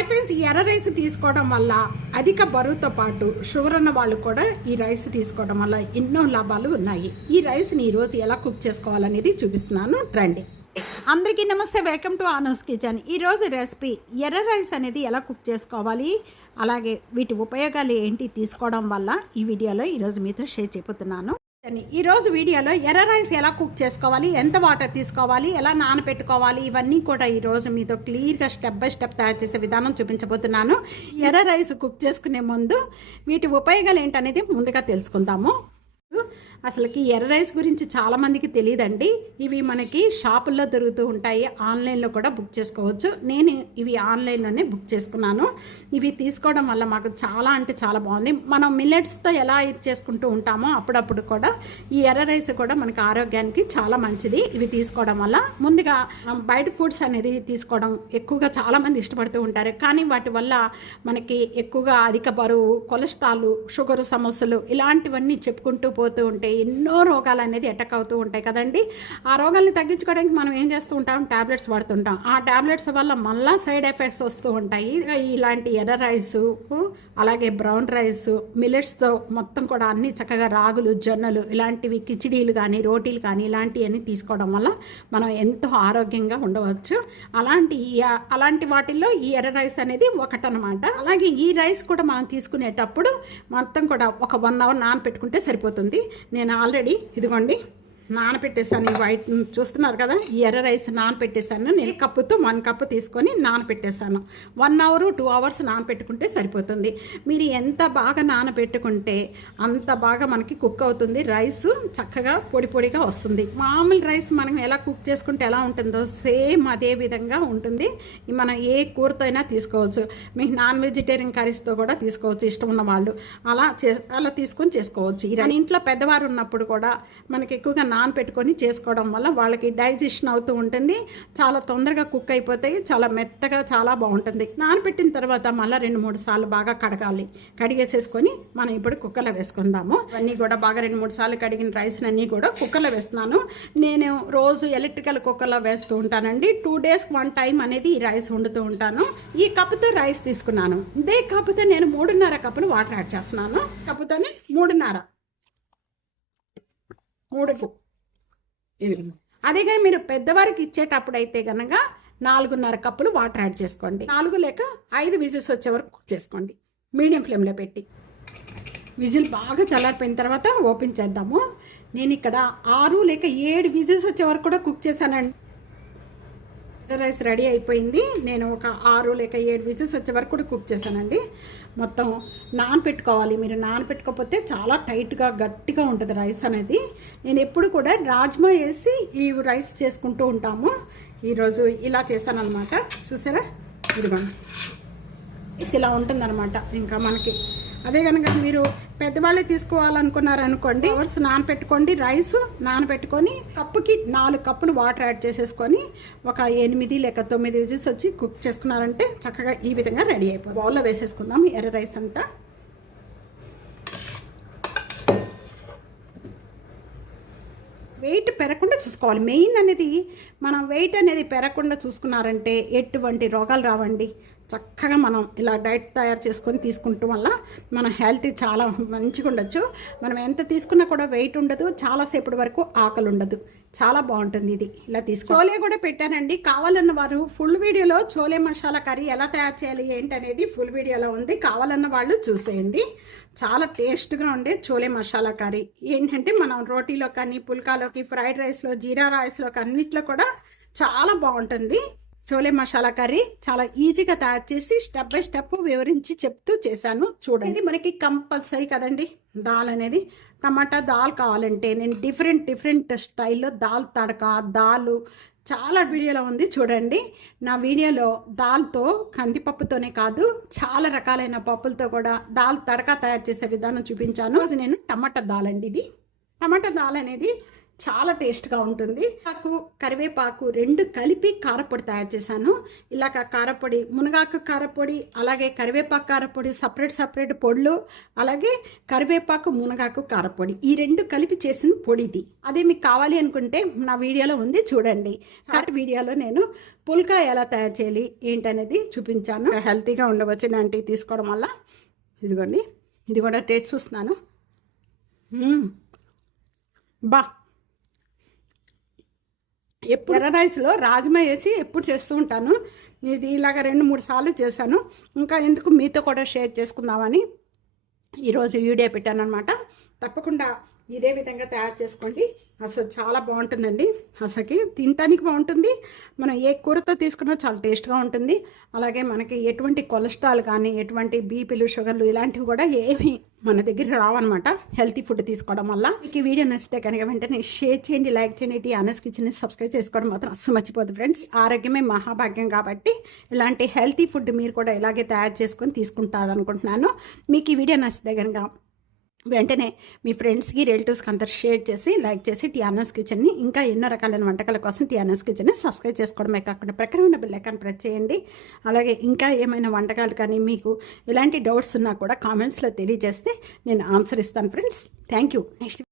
Hi friends, ఈ ఎర్ర rice తీసుకోవడం వల్ల అధిక బరువుతో పాటు షుగర్ ఉన్న వాళ్ళు కూడా ఈ రైస్ తీసుకోవడం వల్ల ఎన్నో లాభాలు ఉన్నాయి. ఈ రైస్ని ఈరోజు ఎలా కుక్ చేసుకోవాలనేది చూపిస్తున్నాను, రండి. అందరికీ నమస్తే, వెల్కమ్ టు అనూస్ కిచెన్. ఈరోజు రెసిపీ ఎర్ర రైస్ అనేది ఎలా కుక్ చేసుకోవాలి, అలాగే వీటి ఉపయోగాలు ఏంటి తీసుకోవడం వల్ల ఈ వీడియోలో ఈరోజు మీతో షేర్ చేయబోతున్నాను. ఈరోజు వీడియోలో ఎర్ర రైస్ ఎలా కుక్ చేసుకోవాలి, ఎంత వాటర్ తీసుకోవాలి, ఎలా నానబెట్టుకోవాలి, ఇవన్నీ కూడా ఈరోజు మీతో క్లియర్గా స్టెప్ బై స్టెప్ తయారు చేసే విధానం చూపించబోతున్నాను. ఎర్ర రైస్ కుక్ చేసుకునే ముందు వీటి ఉపయోగాలు ఏంటనేది ముందుగా తెలుసుకుందాము. అసలుకి ఎర్ర రైస్ గురించి చాలామందికి తెలియదండి. ఇవి మనకి షాపుల్లో దొరుకుతూ ఉంటాయి, ఆన్లైన్లో కూడా బుక్ చేసుకోవచ్చు. నేను ఇవి ఆన్లైన్లోనే బుక్ చేసుకున్నాను. ఇవి తీసుకోవడం వల్ల మాకు చాలా అంటే చాలా బాగుంది. మనం మిల్లెట్స్తో ఎలా ఇది చేసుకుంటూ ఉంటామో అప్పుడప్పుడు కూడా ఈ ఎర్ర రైస్ కూడా మనకి ఆరోగ్యానికి చాలా మంచిది. ఇవి తీసుకోవడం వల్ల ముందుగా బయట ఫుడ్స్ అనేది తీసుకోవడం ఎక్కువగా చాలామంది ఇష్టపడుతూ ఉంటారు, కానీ వాటి వల్ల మనకి ఎక్కువగా అధిక బరువు, కొలెస్ట్రాల్, షుగర్ సమస్యలు ఇలాంటివన్నీ చెప్పుకుంటూ పోతూ ఉంటాయి. ఎన్నో రోగాలు అనేది అటాక్ అవుతూ ఉంటాయి కదండి. ఆ రోగాల్ని తగ్గించుకోవడానికి మనం ఏం చేస్తూ ఉంటాం, ట్యాబ్లెట్స్ వాడుతుంటాం. ఆ ట్యాబ్లెట్స్ వల్ల మళ్ళీ సైడ్ ఎఫెక్ట్స్ వస్తూ ఉంటాయి. ఇలాంటి ఎర్ర రైసు, అలాగే బ్రౌన్ రైస్, మిల్లెట్స్తో మొత్తం కూడా అన్ని చక్కగా రాగులు, జొన్నలు ఇలాంటివి, కిచిడీలు కానీ రోటీలు కానీ ఇలాంటివన్నీ తీసుకోవడం వల్ల మనం ఎంతో ఆరోగ్యంగా ఉండవచ్చు. అలాంటి వాటిల్లో ఈ ఎర్ర రైస్ అనేది ఒకటనమాట. అలాగే ఈ రైస్ కూడా మనం తీసుకునేటప్పుడు మొత్తం కూడా ఒక 1 అవర్ నానపెట్టుకుంటే సరిపోతుంది. నేను ఆల్రెడీ ఇదిగోండి నానపెట్టేసాను. ఈ వైట్ చూస్తున్నారు కదా, ఈ ఎర్ర రైస్ నానపెట్టేసాను. నేను కప్పుతో 1 కప్పు తీసుకొని నానపెట్టేసాను. 1 అవర్ 2 అవర్స్ నానపెట్టుకుంటే సరిపోతుంది. మీరు ఎంత బాగా నానబెట్టుకుంటే అంత బాగా మనకి కుక్ అవుతుంది. రైస్ చక్కగా పొడి పొడిగా వస్తుంది. మామూలు రైస్ మనం ఎలా కుక్ చేసుకుంటే ఎలా ఉంటుందో సేమ్ అదే విధంగా ఉంటుంది. మనం ఏ కూరతో అయినా తీసుకోవచ్చు. మీకు నాన్ వెజిటేరియన్ కర్రీస్తో కూడా తీసుకోవచ్చు, ఇష్టం ఉన్న వాళ్ళు అలా తీసుకొని చేసుకోవచ్చు. ఈ ఇంట్లో పెద్దవారు ఉన్నప్పుడు కూడా మనకి ఎక్కువగా నానపెట్టుకొని చేసుకోవడం వల్ల వాళ్ళకి డైజెషన్ అవుతూ ఉంటుంది. చాలా తొందరగా కుక్ అయిపోతాయి, చాలా మెత్తగా చాలా బాగుంటుంది. నానపెట్టిన తర్వాత మళ్ళీ 2-3 సార్లు బాగా కడగాలి. కడిగేసేసుకొని మనం ఇప్పుడు కుక్కర్లో వేసుకుందాము. ఇవన్నీ కూడా బాగా 2-3 సార్లు కడిగిన రైస్ అన్నీ కూడా కుక్కర్లో వేస్తున్నాను. నేను రోజు ఎలక్ట్రికల్ కుక్కర్లో వేస్తూ ఉంటానండి. 2 డేస్కి 1 టైం అనేది ఈ రైస్ వండుతూ ఉంటాను. ఈ కప్పుతో రైస్ తీసుకున్నాను. ఇదే కప్పుతో నేను 3.5 కప్పులు వాటర్ యాడ్ చేస్తున్నాను. కప్పుతోనే 3.5 ఇది. అదే కానీ మీరు పెద్దవారికి ఇచ్చేటప్పుడు అయితే కనుక 4.5 కప్పులు వాటర్ యాడ్ చేసుకోండి. 4 లేక 5 విజిల్స్ వచ్చే వరకు కుక్ చేసుకోండి, మీడియం ఫ్లేమ్లో పెట్టి. విజిల్ బాగా చల్లారిపోయిన తర్వాత ఓపెన్ చేద్దాము. నేను ఇక్కడ 6 లేక 7 విజిల్స్ వచ్చే వరకు కూడా కుక్ చేశానండి. రైస్ రెడీ అయిపోయింది. నేను ఒక 6 లేక 7 విజిల్స్ వచ్చే వరకు కూడా కుక్ చేశానండి. మొత్తం నానపెట్టుకోవాలి. మీరు నానపెట్టుకోకపోతే చాలా టైట్గా గట్టిగా ఉంటుంది రైస్ అనేది. నేను ఎప్పుడు కూడా రాజ్మా వేసి ఈ రైస్ చేసుకుంటూ ఉంటాము. ఈరోజు ఇలా చేశాను అనమాట. చూసారా, ఇదిగోండి ఇలా ఉంటుందన్నమాట. ఇంకా మనకి అదే కనుక మీరు పెద్దవాళ్ళే తీసుకోవాలనుకున్నారనుకోండి, అవర్స్ నానపెట్టుకోండి. రైస్ నానపెట్టుకొని కప్పుకి 4 కప్పులు వాటర్ యాడ్ చేసేసుకొని ఒక 8 లేక 9 విజిల్స్ వచ్చి కుక్ చేసుకున్నారంటే చక్కగా ఈ విధంగా రెడీ అయిపోయి బౌల్లో వేసేసుకుందాం ఎర్ర రైస్ అంతా. వెయిట్ పెరగకుండా చూసుకోవాలి. మెయిన్ అనేది మనం వెయిట్ అనేది పెరగకుండా చూసుకున్నారంటే ఎటువంటి రోగాలు రావండి. చక్కగా మనం ఇలా డైట్ తయారు చేసుకొని తీసుకుంటాం వల్ల మన హెల్త్ చాలా మంచిగా ఉండొచ్చు. మనం ఎంత తీసుకున్నా కూడా వెయిట్ ఉండదు, చాలాసేపటి వరకు ఆకలి ఉండదు. చాలా బాగుంటుంది ఇది ఇలా తీసుకో. చోలే కూడా పెట్టానండి. కావాలన్న వారు ఫుల్ వీడియోలో చోలే మసాలా కర్రీ ఎలా తయారు చేయాలి ఏంటనేది ఫుల్ వీడియోలో ఉంది. కావాలన్న వాళ్ళు చూసేయండి. చాలా టేస్ట్గా ఉండే చోలే మసాలా కర్రీ ఏంటంటే మనం రోటీలో కానీ, పుల్కాలోకి, ఫ్రైడ్ రైస్లో, జీరా రైస్లోకి అన్నిట్లో కూడా చాలా బాగుంటుంది. చోలే మసాలా కర్రీ చాలా ఈజీగా తయారు చేసి స్టెప్ బై స్టెప్ వివరించి చెప్తూ చేశాను. చూడండి, మనకి కంపల్సరీ కదండి దాల్ అనేది. టమాటా దాల్ కావాలంటే నేను డిఫరెంట్ స్టైల్లో దాల్ తడక, దాలు చాలా వీడియోలో ఉంది, చూడండి. నా వీడియోలో దాల్తో, కందిపప్పుతోనే కాదు చాలా రకాలైన పప్పులతో కూడా దాల్ తడక తయారు చేసే విధానం చూపించాను. నేను టమాటా దాల్ అండి. ఇది టమాటా దాల్ అనేది చాలా టేస్ట్గా ఉంటుంది. ఆకు కరివేపాకు రెండు కలిపి కారపొడి తయారు చేశాను. ఇలాగ కారపొడి, మునగాకు కారపొడి, అలాగే కరివేపాకు కారపొడి, సపరేట్ పొడులు, అలాగే కరివేపాకు మునగాకు కారపొడి, ఈ రెండు కలిపి చేసిన పొడిది. అదే మీకు కావాలి అనుకుంటే నా వీడియోలో ఉంది చూడండి. వీడియోలో నేను పుల్కా ఎలా తయారు చేయాలి ఏంటనేది చూపించాను. హెల్తీగా ఉండవచ్చు ఇలాంటివి తీసుకోవడం వల్ల. ఇదిగోండి, ఇది కూడా టేస్ట్ చూస్తున్నాను. బా, ఎప్పుడు ఎర్ర రైస్లో రాజ్మా వేసి ఎప్పుడు చేస్తూ ఉంటాను. ఇది ఇలాగ 2-3 సార్లు చేశాను. ఇంకా ఎందుకు మీతో కూడా షేర్ చేసుకుందామని ఈరోజు వీడియో పెట్టాను అనమాట. తప్పకుండా ఇదే విధంగా తయారు చేసుకోండి. అసలు చాలా బాగుంటుందండి. అసలుకి తినటానికి బాగుంటుంది. మనం ఏ కూరతో తీసుకున్నా చాలా టేస్ట్గా ఉంటుంది. అలాగే మనకి ఎటువంటి కొలెస్ట్రాల్ కానీ, ఎటువంటి బీపీలు, షుగర్లు ఇలాంటివి కూడా ఏమి మన దగ్గర రావన్నమాట హెల్తీ ఫుడ్ తీసుకోవడం వల్ల. మీకు ఈ వీడియో నచ్చితే కనుక వెంటనే షేర్ చేయండి, లైక్ చేయండి. అనస్ కిచెన్ని సబ్స్క్రైబ్ చేసుకోవడం మాత్రం అస్సలు మర్చిపోదు ఫ్రెండ్స్. ఆరోగ్యమే మహాభాగ్యం కాబట్టి ఇలాంటి హెల్తీ ఫుడ్ మీరు కూడా ఇలాగే తయారు చేసుకొని తీసుకుంటారనుకుంటున్నాను. మీకు ఈ వీడియో నచ్చితే కనుక వెంటనే మీ ఫ్రెండ్స్కి, రిలేటివ్స్కి అందరు షేర్ చేసి, లైక్ చేసి టియానోస్ కిచెన్ని, ఇంకా ఎన్నో రకాలైన వంటకాల కోసం టియానోస్ కిచెన్ని సబ్స్క్రైబ్ చేసుకోవడమే కాకుండా ప్రక్కన ఉన్న బెల్ ఐకాన్ ప్రెస్ చేయండి. అలాగే ఇంకా ఏమైనా వంటకాలు కానీ మీకు ఎలాంటి డౌట్స్ ఉన్నా కూడా కామెంట్స్లో తెలియజేస్తే నేను ఆన్సర్ ఇస్తాను ఫ్రెండ్స్. Thank you. నెక్స్ట్